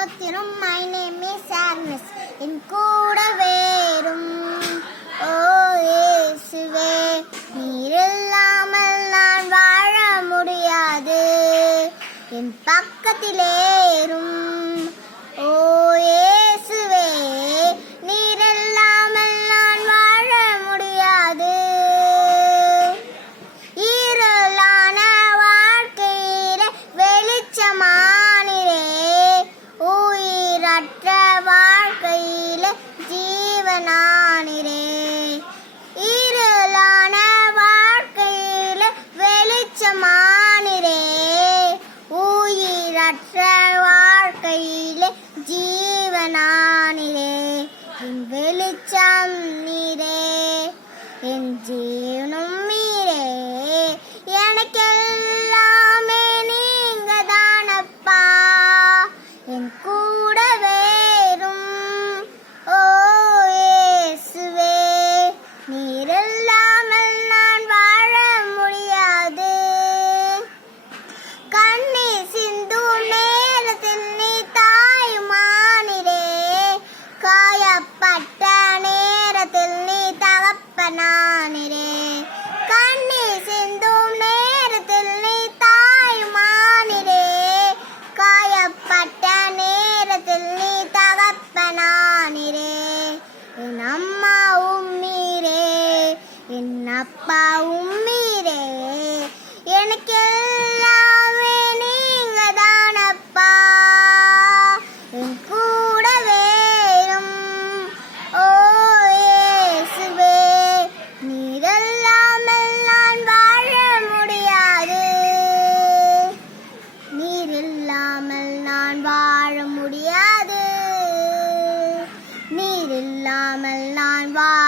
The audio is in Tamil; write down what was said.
ஸ்தோத்திரம். My name is Agnes. என் கூட வேறும் ஓ இயேசுவே, நீர் இல்லாமல் நான் வாழ முடியாது. என் பக்கத்திலேரும் ஓ இயேசுவே, நீர் இல்லாமல் நான் வாழ முடியாது. இருளான வாழ்க்கையிலே வெளிச்சமானிரே, உயிரற்ற வாழ்க்கையிலே ஜீவனானிரே. இருளான வாழ்க்கையிலே வெளிச்சமானிரே, உயிரற்ற வாழ்க்கையிலே ஜீவனானிரே. என் வெளிச்சம் நீரே, என் ஜீவனும் நீரே, எனக்கெல்லாமே நீங்க தானப்பா. என் கூட வேறும் ஓ இயேசுவே, நீர் இல்லாமல் நான் வாழ முடியாது. கண்ணீர் சிந்தும் நேரத்தில் நீ தாயுமானிரே, காயப்பட்ட நேரத்தில் நீ தகப்பனானிரே. கண்ணீர் சிந்தும் நேரத்தில் நீ தாயுமானிரே, காயப்பட்ட நேரத்தில் நீ தகப்பனானிரே. என் அம்மாவும் நீரே, என் அப்பாவும் நீரே, எனக்கெல்லாமே நீங்க தானப்பா. என் கூட வேறும் ஓ இயேசுவே, நீர் இல்லாமல் நான் வாழ முடியாது. நீர் இல்லாமல் நான் வாழ முடியாது. நீர் இல்லாமல் நான் வாழ